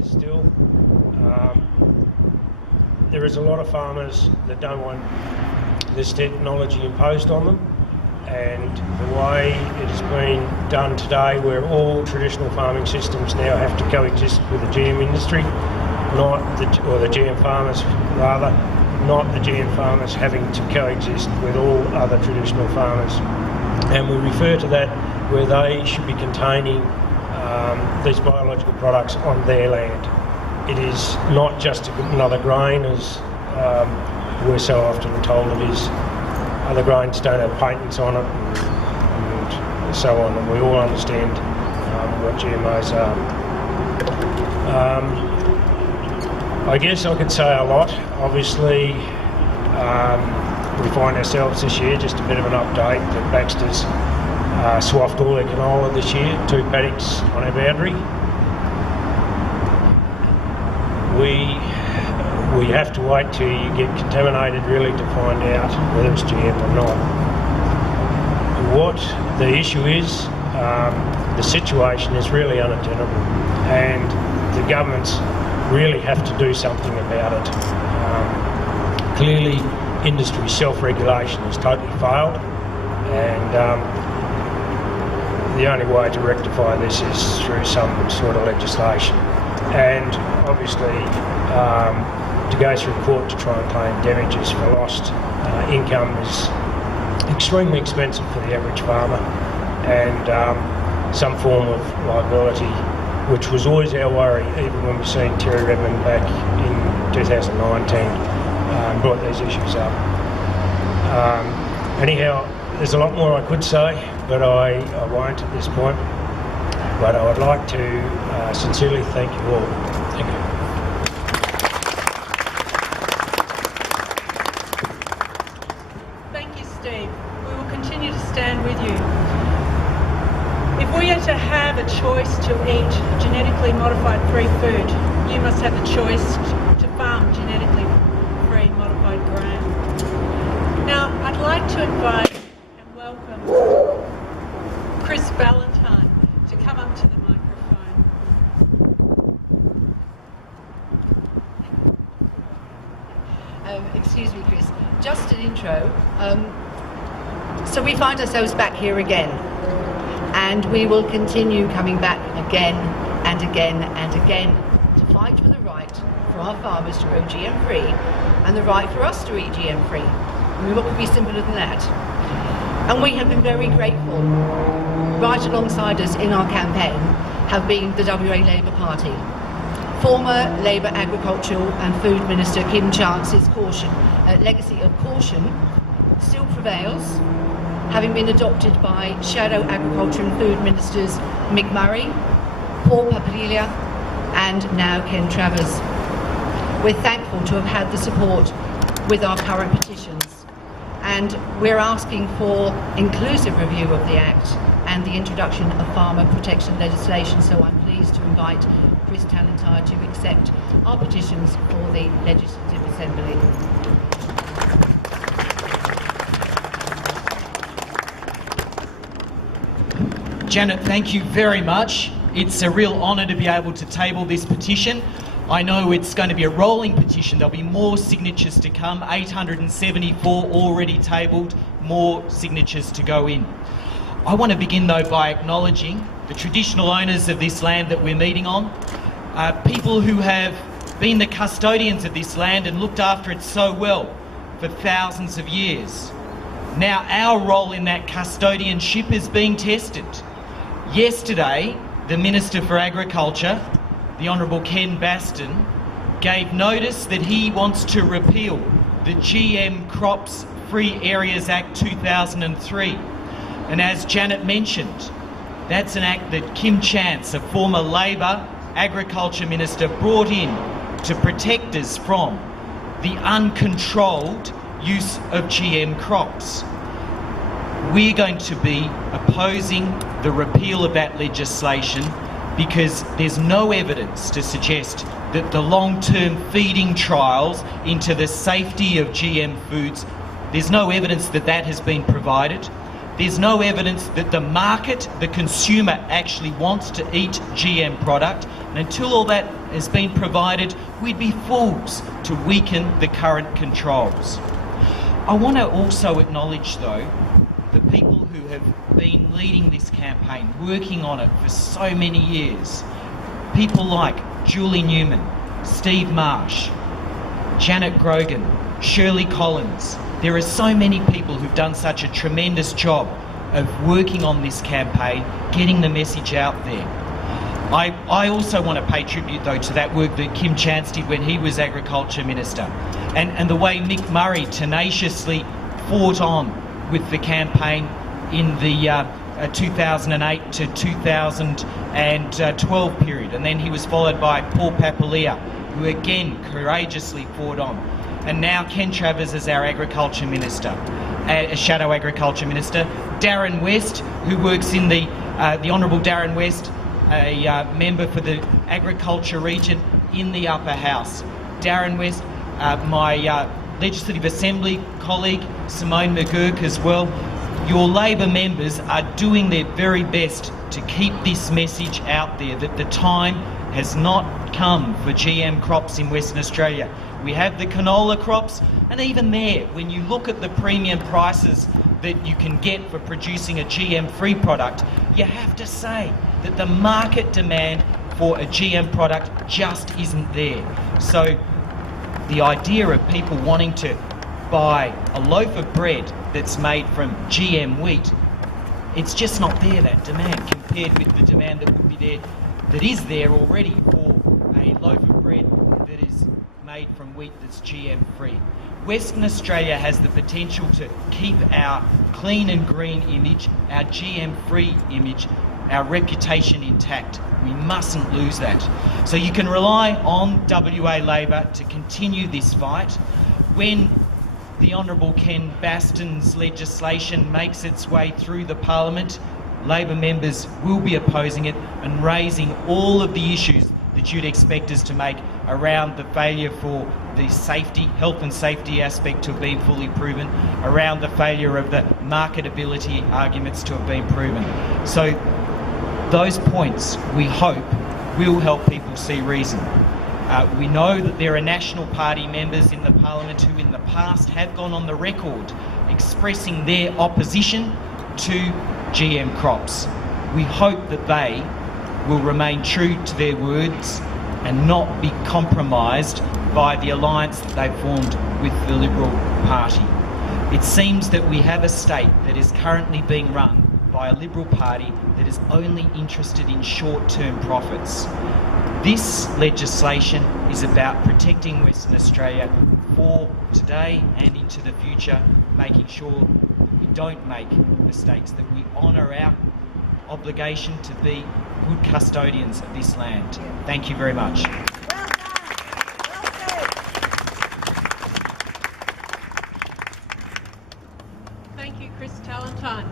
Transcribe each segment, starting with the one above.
is still. There is a lot of farmers that don't want this technology imposed on them, and the way it has been done today, where all traditional farming systems now have to coexist with the GM industry, or the GM farmers rather, not the GM farmers having to coexist with all other traditional farmers. And we refer to that where they should be containing these biological products on their land. It is not just another grain, as we're so often told it is. Other grains don't have patents on it, and so on, and we all understand what GMOs are. I guess I could say a lot. Obviously, we find ourselves this year, just a bit of an update, that Baxter's swaffed all their canola this year, 2 paddocks on our boundary. We have to wait till you get contaminated really to find out whether it's GM or not. What the issue is, the situation is really untenable, and the governments really have to do something about it. Clearly, industry self-regulation has totally failed, and the only way to rectify this is through some sort of legislation. And obviously, to go through court to try and claim damages for lost income is extremely expensive for the average farmer, and some form of liability, which was always our worry, even when we seen Terry Redmond back in 2019 brought these issues up. Anyhow, there's a lot more I could say, but I won't at this point. But I would like to sincerely thank you all. Thank you. Thank you, Steve. We will continue to stand with you. If we are to have a choice to eat genetically modified free food, you must have the choice to farm genetically free modified grain. Now, I'd like to invite and welcome Chris Valentine to come up to the microphone. Excuse me, Chris. Just an intro. So we find ourselves back here again, and we will continue coming back again and again and again to fight for the right for our farmers to grow GM-free and the right for us to eat GM-free. I mean, what could be simpler than that? And we have been very grateful. Right alongside us in our campaign have been the WA Labour Party. Former Labour Agricultural and Food Minister Kim Chance's legacy of caution still prevails, having been adopted by Shadow Agriculture and Food Ministers Mick Murray, Paul Papalia and now Ken Travers. We're thankful to have had the support with our current petitions, and we're asking for inclusive review of the Act and the introduction of farmer protection legislation, so I'm pleased to invite Chris Tallentire to accept our petitions for the Legislative Assembly. Janet, thank you very much. It's a real honour to be able to table this petition. I know it's going to be a rolling petition. There'll be more signatures to come, 874 already tabled, more signatures to go in. I want to begin though by acknowledging the traditional owners of this land that we're meeting on, people who have been the custodians of this land and looked after it so well for thousands of years. Now our role in that custodianship is being tested. Yesterday, the Minister for Agriculture, the Honourable Ken Baston, gave notice that he wants to repeal the GM Crops Free Areas Act 2003. And as Janet mentioned, that's an act that Kim Chance, a former Labor Agriculture Minister, brought in to protect us from the uncontrolled use of GM crops. We're going to be opposing the repeal of that legislation because there's no evidence to suggest that the long-term feeding trials into the safety of GM foods, there's no evidence that that has been provided. There's no evidence that the market, the consumer, actually wants to eat GM product. And until all that has been provided, we'd be fools to weaken the current controls. I want to also acknowledge, though, the people who have been leading this campaign, working on it for so many years. People like Julie Newman, Steve Marsh, Janet Grogan, Shirley Collins. There are so many people who've done such a tremendous job of working on this campaign, getting the message out there. I also want to pay tribute, though, to that work that Kim Chance did when he was Agriculture Minister, and the way Mick Murray tenaciously fought on with the campaign in the 2008 to 2012 period, and then he was followed by Paul Papalia, who again courageously fought on. And now Ken Travers is our Agriculture Minister, a Shadow Agriculture Minister. Darren West, who works in the Honourable Darren West, a member for the Agriculture region in the Upper House. Darren West, my Legislative Assembly colleague, Simone McGurk as well. Your Labor members are doing their very best to keep this message out there that the time has not come for GM crops in Western Australia. We have the canola crops, and even there, when you look at the premium prices that you can get for producing a GM-free product, you have to say that the market demand for a GM product just isn't there. So the idea of people wanting to buy a loaf of bread that's made from GM wheat, it's just not there, that demand, compared with the demand that would be there, that is there already for a loaf of bread that is made from wheat that's GM free. Western Australia has the potential to keep our clean and green image, our GM free image, our reputation intact. We mustn't lose that. So you can rely on WA Labor to continue this fight. When the Honourable Ken Baston's legislation makes its way through the Parliament, Labor members will be opposing it and raising all of the issues that you'd expect us to make around the failure for the safety, health and safety aspect to have been fully proven, around the failure of the marketability arguments to have been proven. So those points, we hope, will help people see reason. We know that there are National Party members in the Parliament who in the past have gone on the record expressing their opposition to GM crops. We hope that they will remain true to their words and not be compromised by the alliance that they've formed with the Liberal Party. It seems that we have a state that is currently being run by a Liberal Party that is only interested in short-term profits. This legislation is about protecting Western Australia for today and into the future, making sure that we don't make mistakes, that we honour our obligation to be good custodians of this land. Thank you very much. Thank you, Chris Tallentire.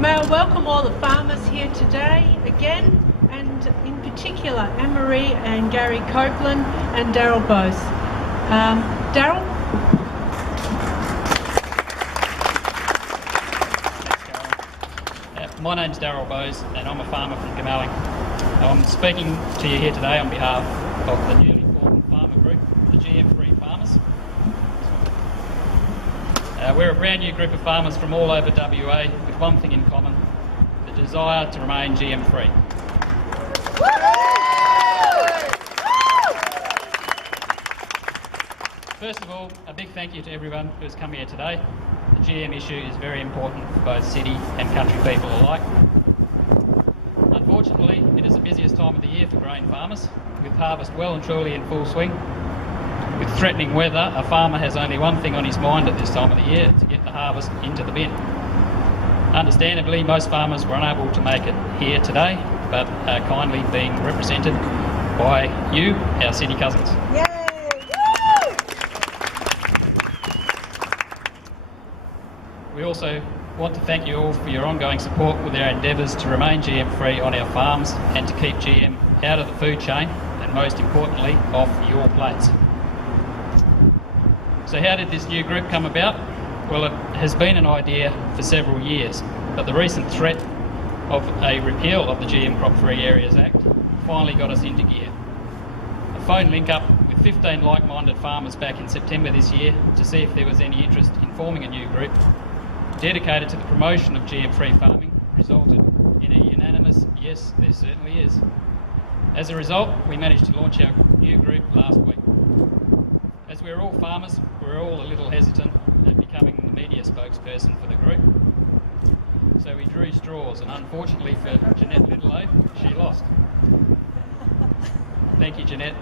May I welcome all the farmers here today again, and in particular Anne-Marie and Gary Copeland and Darrell Boase. Darrell? My name's Darrell Boase and I'm a farmer from Gamalling. I'm speaking to you here today on behalf of the newly formed farmer group, the GM-free farmers. We're a brand new group of farmers from all over WA with one thing in common, the desire to remain GM-free. First of all, a big thank you to everyone who's come here today. The GM issue is very important for both city and country people alike. Unfortunately, it is the busiest time of the year for grain farmers, with harvest well and truly in full swing. With threatening weather, a farmer has only one thing on his mind at this time of the year: to get the harvest into the bin. Understandably, most farmers were unable to make it here today, but are kindly being represented by you, our city cousins. Yay! We also want to thank you all for your ongoing support with our endeavours to remain GM-free on our farms and to keep GM out of the food chain, and most importantly, off your plates. So how did this new group come about? Well, it has been an idea for several years, but the recent threat of a repeal of the GM Crop-Free Areas Act finally got us into gear. A phone link-up with 15 like-minded farmers back in September this year to see if there was any interest in forming a new group dedicated to the promotion of GM-free farming resulted in a unanimous yes, there certainly is. As a result, we managed to launch our new group last week. As we're all farmers, we're all a little hesitant at becoming the media spokesperson for the group. So we drew straws, and unfortunately for Jeanette Littleow, she lost. Thank you, Jeanette,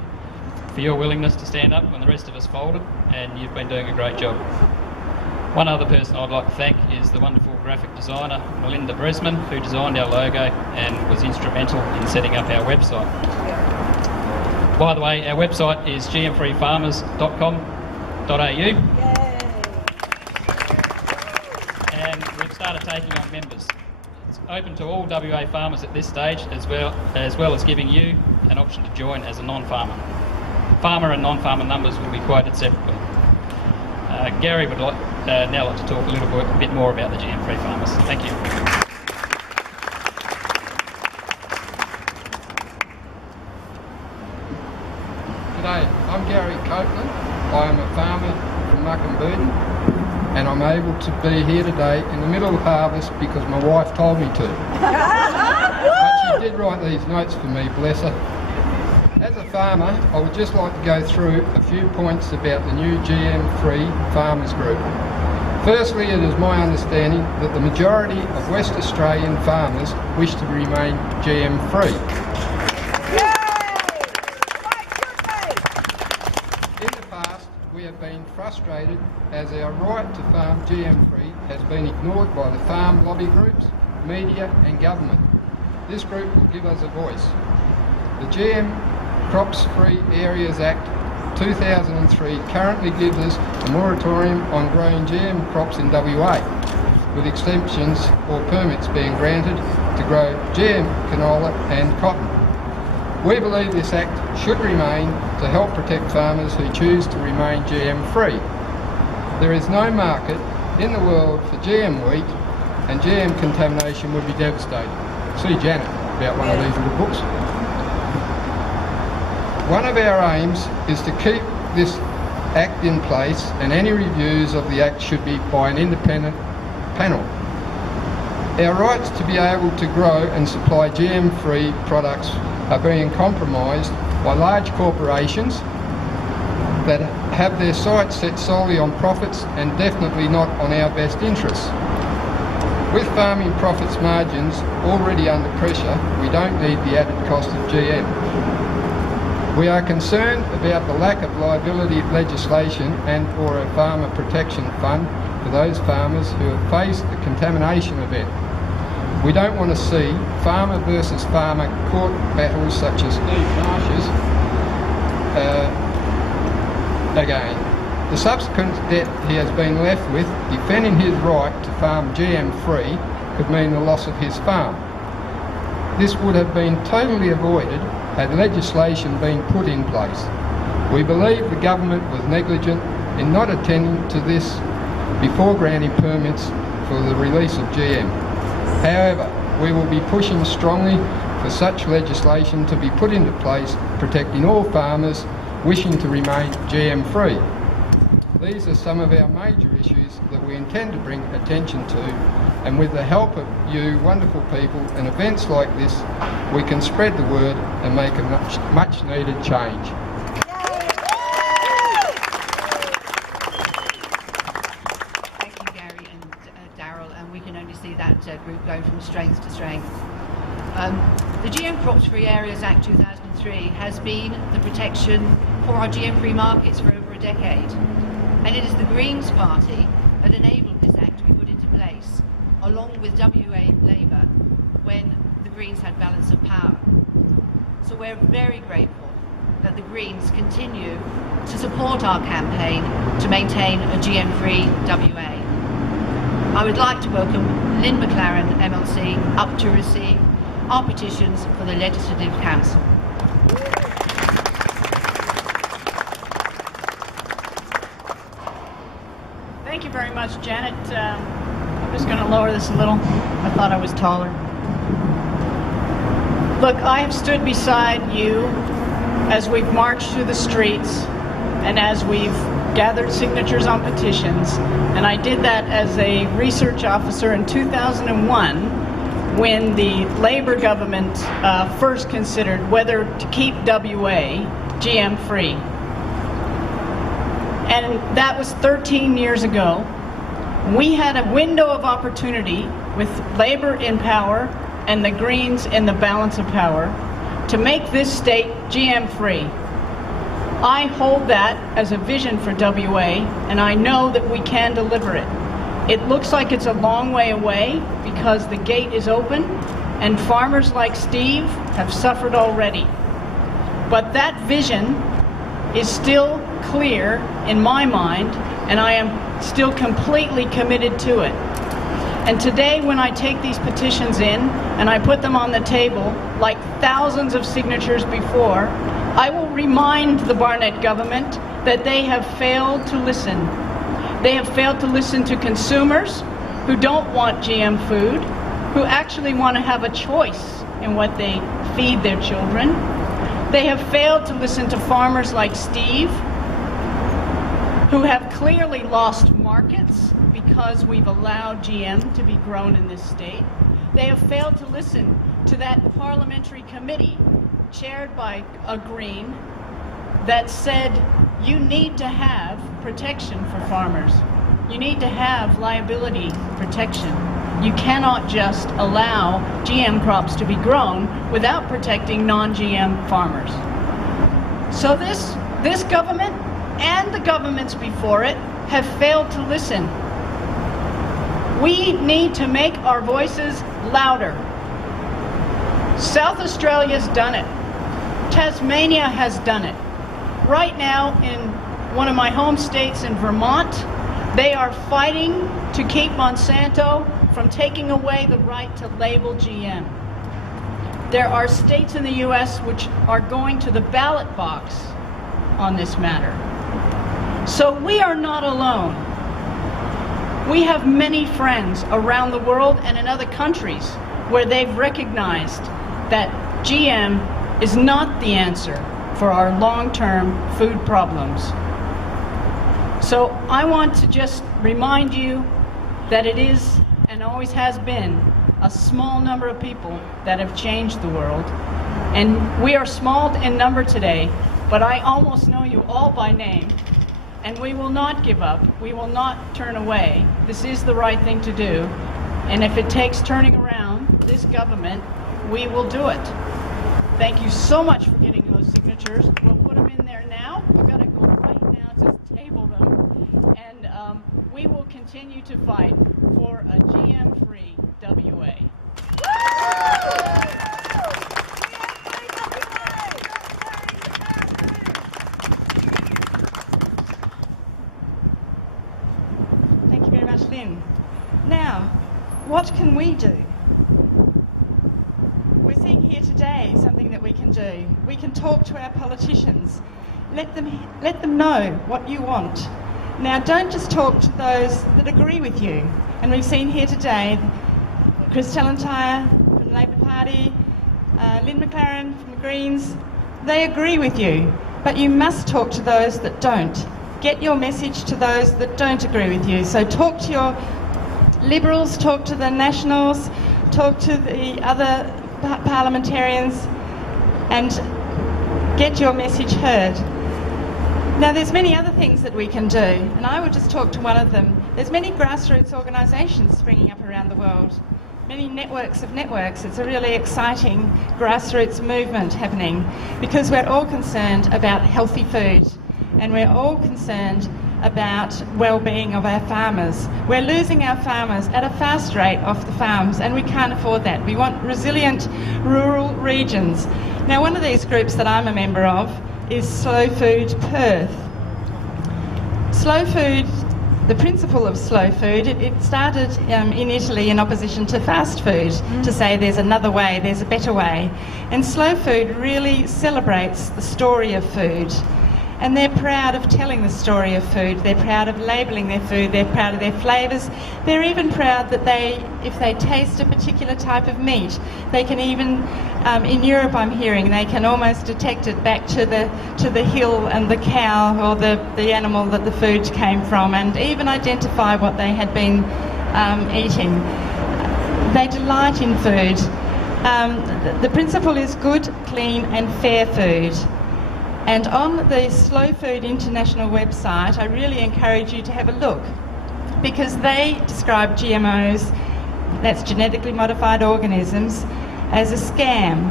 for your willingness to stand up when the rest of us folded, and you've been doing a great job. One other person I'd like to thank is the wonderful graphic designer, Melinda Bresman, who designed our logo and was instrumental in setting up our website. By the way, our website is gmfreefarmers.com.au. And we've started taking on members. It's open to all WA farmers at this stage, as well as giving you an option to join as a non-farmer. Farmer and non-farmer numbers will be quoted separately. Gary would now like to talk a little bit more about the GM-free farmers. Thank you. G'day, I'm Gary Copeland. I am a farmer from Muckenbuden, and I'm able to be here today in the middle of harvest because my wife told me to. But she did write these notes for me, bless her. As a farmer, I would just like to go through a few points about the new GM-free farmers group. Firstly, it is my understanding that the majority of West Australian farmers wish to remain GM-free. In the past, we have been frustrated as our right to farm GM-free has been ignored by the farm lobby groups, media and government. This group will give us a voice. The GM Crops-Free Areas Act 2003 currently gives us a moratorium on growing GM crops in WA, with exemptions or permits being granted to grow GM canola and cotton. We believe this act should remain to help protect farmers who choose to remain GM-free. There is no market in the world for GM wheat, and GM contamination would be devastating. See Janet about one of these little books. One of our aims is to keep this Act in place, and any reviews of the Act should be by an independent panel. Our rights to be able to grow and supply GM-free products are being compromised by large corporations that have their sights set solely on profits and definitely not on our best interests. With farming profits margins already under pressure, we don't need the added cost of GM. We are concerned about the lack of liability legislation and or a farmer protection fund for those farmers who have faced a contamination event. We don't want to see farmer versus farmer court battles such as Steve Marsh's again. The subsequent debt he has been left with defending his right to farm GM-free could mean the loss of his farm. This would have been totally avoided had legislation been put in place. We believe the government was negligent in not attending to this before granting permits for the release of GM. However, we will be pushing strongly for such legislation to be put into place, protecting all farmers wishing to remain GM-free. These are some of our major issues that we intend to bring attention to, and with the help of you wonderful people and events like this, we can spread the word and make a much needed change. Thank you, Gary and Darrell, and we can only see that group going from strength to strength. The GM Crops-Free Areas Act 2003 has been the protection for our GM-free markets for over a decade, and it is the Greens Party that enabled this act to be put into place, along with WA Labour, when the Greens had balance of power. So we're very grateful that the Greens continue to support our campaign to maintain a GM-free WA. I would like to welcome Lynn MacLaren MLC up to receive our petitions for the Legislative Council. Thank Thank you very much, Janet. I'm just going to lower this a little. I thought I was taller. Look, I have stood beside you as we've marched through the streets and as we've gathered signatures on petitions, and I did that as a research officer in 2001 when the Labour government first considered whether to keep WA GM-free. And that was 13 years ago. We had a window of opportunity with Labour in power and the Greens in the balance of power to make this state GM-free. I hold that as a vision for WA, and I know that we can deliver it. It looks like it's a long way away because the gate is open and farmers like Steve have suffered already. But that vision is still clear in my mind, and I am still completely committed to it. And today, when I take these petitions in and I put them on the table, like thousands of signatures before, I will remind the Barnett government that they have failed to listen. They have failed to listen to consumers who don't want GM food, who actually want to have a choice in what they feed their children. They have failed to listen to farmers like Steve, who have clearly lost markets because we've allowed GM to be grown in this state. They have failed to listen to that parliamentary committee chaired by a Green that said you need to have protection for farmers. You need to have liability protection. You cannot just allow GM crops to be grown without protecting non-GM farmers. So this government and the governments before it have failed to listen. We need to make our voices louder. South Australia's done it. Tasmania has done it. Right now in one of my home states in Vermont, they are fighting to keep Monsanto from taking away the right to label GM. There are states in the US which are going to the ballot box on this matter. So we are not alone. We have many friends around the world and in other countries where they've recognized that GM is not the answer for our long-term food problems. So I want to just remind you that it is and always has been a small number of people that have changed the world. And we are small in number today, but I almost know you all by name. And we will not give up. We will not turn away. This is the right thing to do. And if it takes turning around this government, we will do it. Thank you so much for getting those signatures. We'll put them in there now. I've got to go right now to table them. And we will continue to fight for a GM-free WA. Thank you very much, Lynn. Now, what can we do? We're seeing here today something that we can do. We can talk to our politicians. Let them know what you want. Now, don't just talk to those that agree with you. And we've seen here today Chris Tallentire from the Labor Party, Lynn MacLaren from the Greens. They agree with you, but you must talk to those that don't. Get your message to those that don't agree with you. So talk to your Liberals, talk to the Nationals, talk to the other parliamentarians and get your message heard. Now there's many other things that we can do, and I would just talk to one of them. There's many grassroots organisations springing up around the world, many networks of networks. It's a really exciting grassroots movement happening because we're all concerned about healthy food and we're all concerned about well-being of our farmers. We're losing our farmers at a fast rate off the farms, and we can't afford that. We want resilient rural regions. Now, one of these groups that I'm a member of is Slow Food Perth. Slow food, the principle of slow food, it started in Italy in opposition to fast food, to say there's another way, there's a better way. And slow food really celebrates the story of food. And they're proud of telling the story of food. They're proud of labelling their food. They're proud of their flavours. They're even proud that if they taste a particular type of meat, they can even, in Europe I'm hearing, they can almost detect it back to the hill and the cow or the animal that the food came from, and even identify what they had been eating. They delight in food. The principle is good, clean and fair food. And on the Slow Food International website, I really encourage you to have a look, because they describe GMOs, that's genetically modified organisms, as a scam.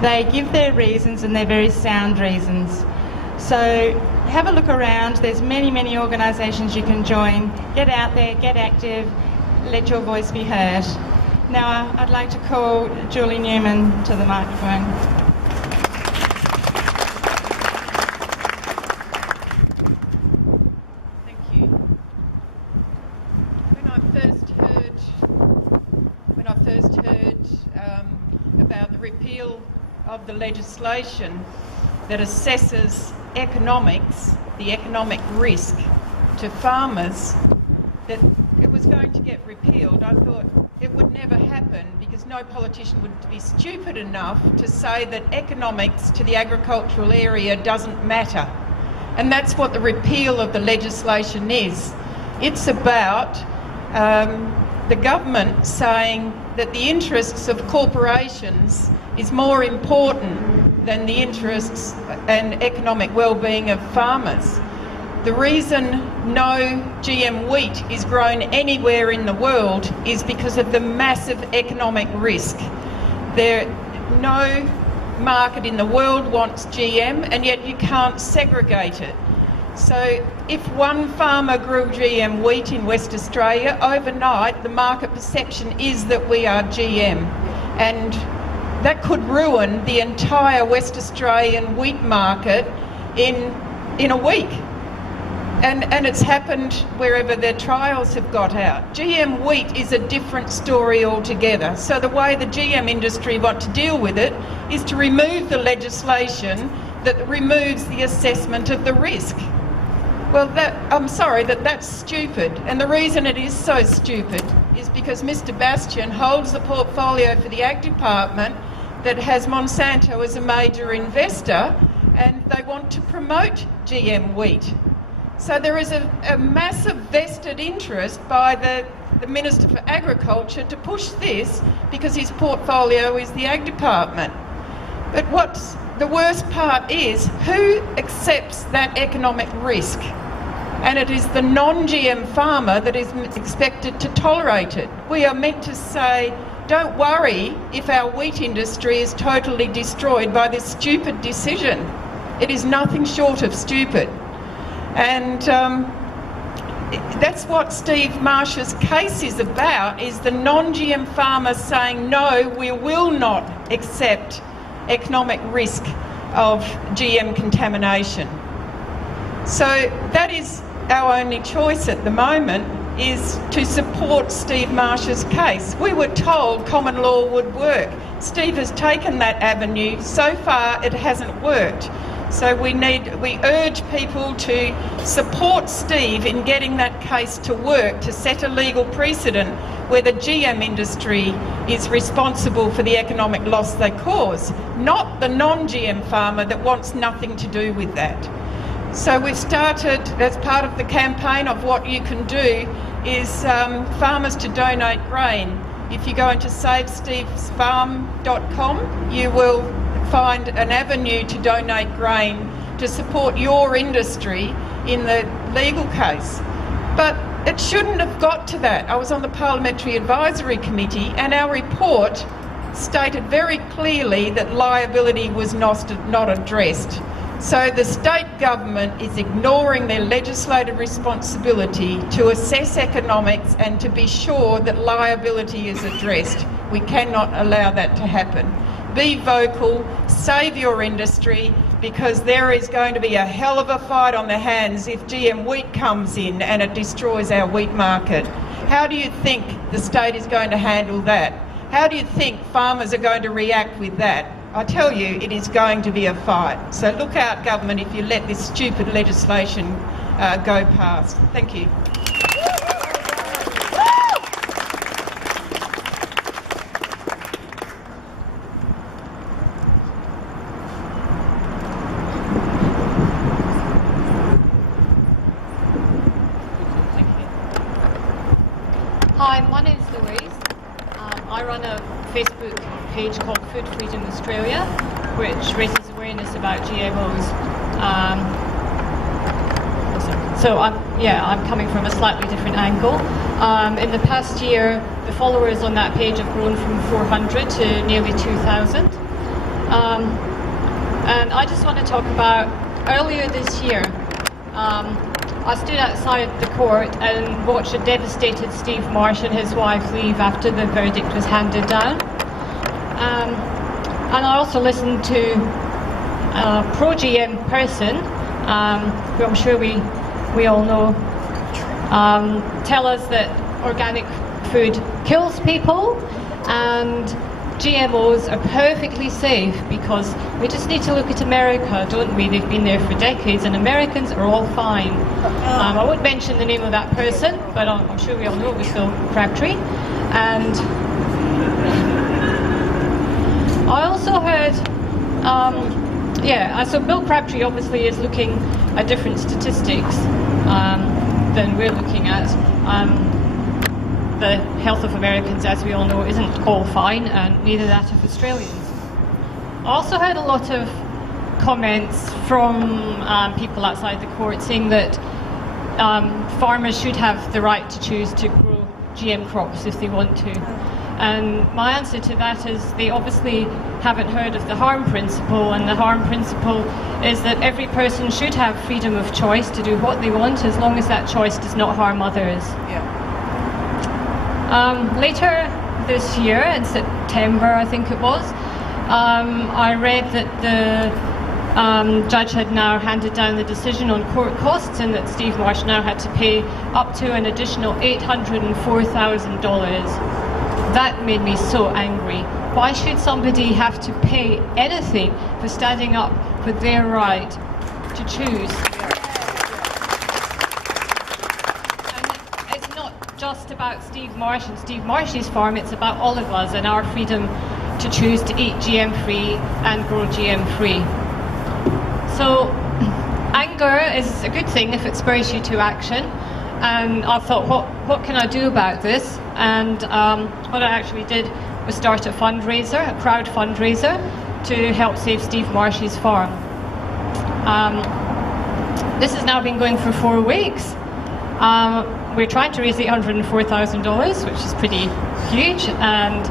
They give their reasons, and they're very sound reasons. So have a look around. There's many, many organisations you can join. Get out there, get active, let your voice be heard. Now I'd like to call Julie Newman to the microphone. About the repeal of the legislation that assesses economics, the economic risk to farmers, that it was going to get repealed. I thought it would never happen, because no politician would be stupid enough to say that economics to the agricultural area doesn't matter. And that's what the repeal of the legislation is. It's about the government saying that the interests of corporations is more important than the interests and economic well-being of farmers. The reason no GM wheat is grown anywhere in the world is because of the massive economic risk. No market in the world wants GM, and yet you can't segregate it. So if one farmer grew GM wheat in West Australia, overnight the market perception is that we are GM, and that could ruin the entire West Australian wheat market in a week. And it's happened wherever their trials have got out. GM wheat is a different story altogether. So the way the GM industry want to deal with it is to remove the legislation that removes the assessment of the risk. Well, I'm sorry, that's stupid. And the reason it is so stupid is because Mr. Bastian holds the portfolio for the Ag Department that has Monsanto as a major investor, and they want to promote GM wheat. So there is a massive vested interest by the Minister for Agriculture to push this, because his portfolio is the Ag Department. But what's the worst part is, who accepts that economic risk? And it is the non-GM farmer that is expected to tolerate it. We are meant to say, don't worry if our wheat industry is totally destroyed by this stupid decision. It is nothing short of stupid. And that's what Steve Marsh's case is about, is the non-GM farmer saying, no, we will not accept economic risk of GM contamination. So that is our only choice at the moment, is to support Steve Marsh's case. We were told common law would work. Steve has taken that avenue. So far it hasn't worked. So we urge people to support Steve in getting that case to work, to set a legal precedent where the GM industry is responsible for the economic loss they cause, not the non-GM farmer that wants nothing to do with that. So we've started, as part of the campaign of what you can do, is farmers to donate grain. If you go into SaveStevesFarm.com, you will find an avenue to donate grain to support your industry in the legal case. But it shouldn't have got to that. I was on the Parliamentary Advisory Committee, and our report stated very clearly that liability was not addressed. So the state government is ignoring their legislative responsibility to assess economics and to be sure that liability is addressed. We cannot allow that to happen. Be vocal, save your industry, because there is going to be a hell of a fight on the hands if GM wheat comes in and it destroys our wheat market. How do you think the state is going to handle that? How do you think farmers are going to react with that? I tell you, it is going to be a fight. So look out, government, if you let this stupid legislation go past. Thank you. Hi, my name is Louise. I run a Facebook page called Food Freedom Australia, which raises awareness about GMOs. So I'm coming from a slightly different angle. In the past year, the followers on that page have grown from 400 to nearly 2,000. And I just want to talk about earlier this year. I stood outside the court and watched a devastated Steve Marsh and his wife leave after the verdict was handed down. And I also listened to a pro-GM person, who I'm sure we all know, tell us that organic food kills people and GMOs are perfectly safe because we just need to look at America, don't we? They've been there for decades and Americans are all fine. I won't mention the name of that person, but I'm sure we all know it was Bill Crabtree. And I also heard, so Bill Crabtree obviously is looking at different statistics than we're looking at. The health of Americans, as we all know, isn't all fine, and neither that of Australians. I also heard a lot of comments from people outside the court saying that farmers should have the right to choose to grow GM crops if they want to. And my answer to that is they obviously haven't heard of the harm principle, and the harm principle is that every person should have freedom of choice to do what they want as long as that choice does not harm others. Yeah. Later this year, in September I think it was, I read that the judge had now handed down the decision on court costs and that Steve Marsh now had to pay up to an additional $804,000. That made me so angry. Why should somebody have to pay anything for standing up for their right to choose? Just about Steve Marsh and Steve Marsh's farm, it's about all of us and our freedom to choose to eat GM free and grow GM free. So anger is a good thing if it spurs you to action, and I thought, what can I do about this? And what I actually did was start a fundraiser, a crowd fundraiser, to help save Steve Marsh's farm. This has now been going for 4 weeks. We're trying to raise $804,000, which is pretty huge, and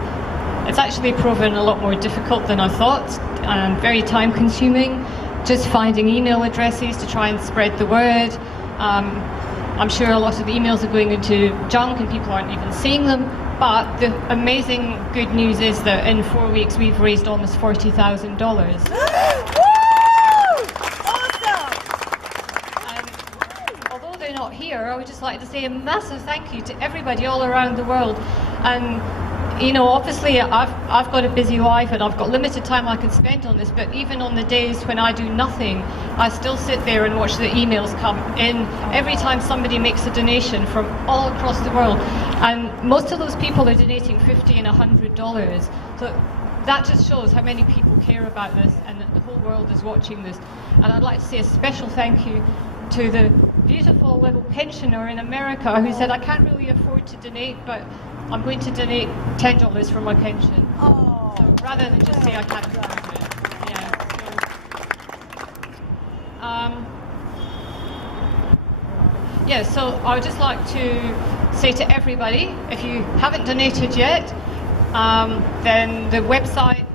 it's actually proven a lot more difficult than I thought, and very time consuming, just finding email addresses to try and spread the word. I'm sure a lot of the emails are going into junk and people aren't even seeing them, but the amazing good news is that in 4 weeks we've raised almost $40,000. Not here, I would just like to say a massive thank you to everybody all around the world. And you know, obviously I've got a busy life and I've got limited time I can spend on this, but even on the days when I do nothing, I still sit there and watch the emails come in every time somebody makes a donation from all across the world, and most of those people are donating $50 and $100. So that just shows how many people care about this and that the whole world is watching this. And I'd like to say a special thank you to the beautiful little pensioner in America who said, I can't really afford to donate, but I'm going to donate $10 for my pension. Oh. So rather than just say I can't afford it. So I would just like to say to everybody, if you haven't donated yet, then the website,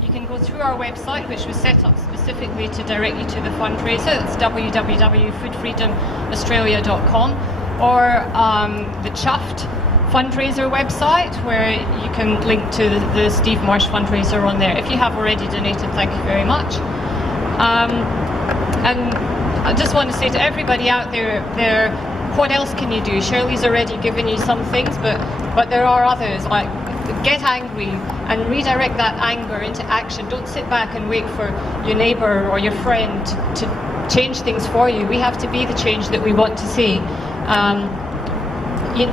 you can go through our website, which was set up specifically to direct you to the fundraiser. It's www.foodfreedomaustralia.com, or the Chuffed fundraiser website, where you can link to the Steve Marsh fundraiser on there. If you have already donated, thank you very much. And I just want to say to everybody out there, what else can you do? Shirley's already given you some things, but there are others, like get angry, and redirect that anger into action. Don't sit back and wait for your neighbour or your friend to change things for you. We have to be the change that we want to see.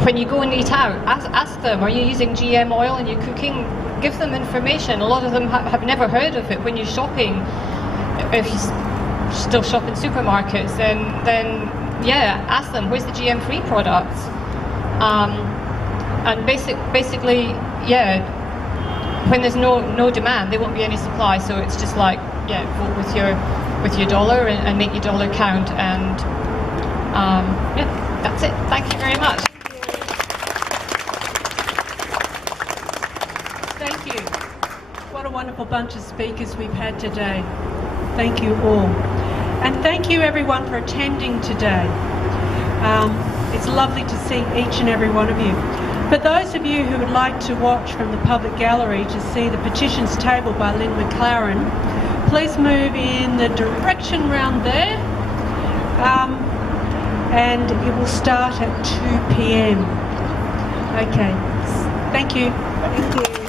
When you go and eat out, ask them, are you using GM oil in your cooking? Give them information. A lot of them have never heard of it. When you're shopping, if you still shop in supermarkets, then yeah, ask them, where's the GM-free products? And basically, yeah, when there's no demand, there won't be any supply. So it's just like, yeah, vote with your dollar and make your dollar count. And yeah, that's it. Thank you very much. Thank you. What a wonderful bunch of speakers we've had today. Thank you all. And thank you everyone for attending today. It's lovely to see each and every one of you. For those of you who would like to watch from the public gallery to see the petitions table by Lynn MacLaren, please move in the direction round there, and it will start at 2 p.m. Okay, thank you. Thank you.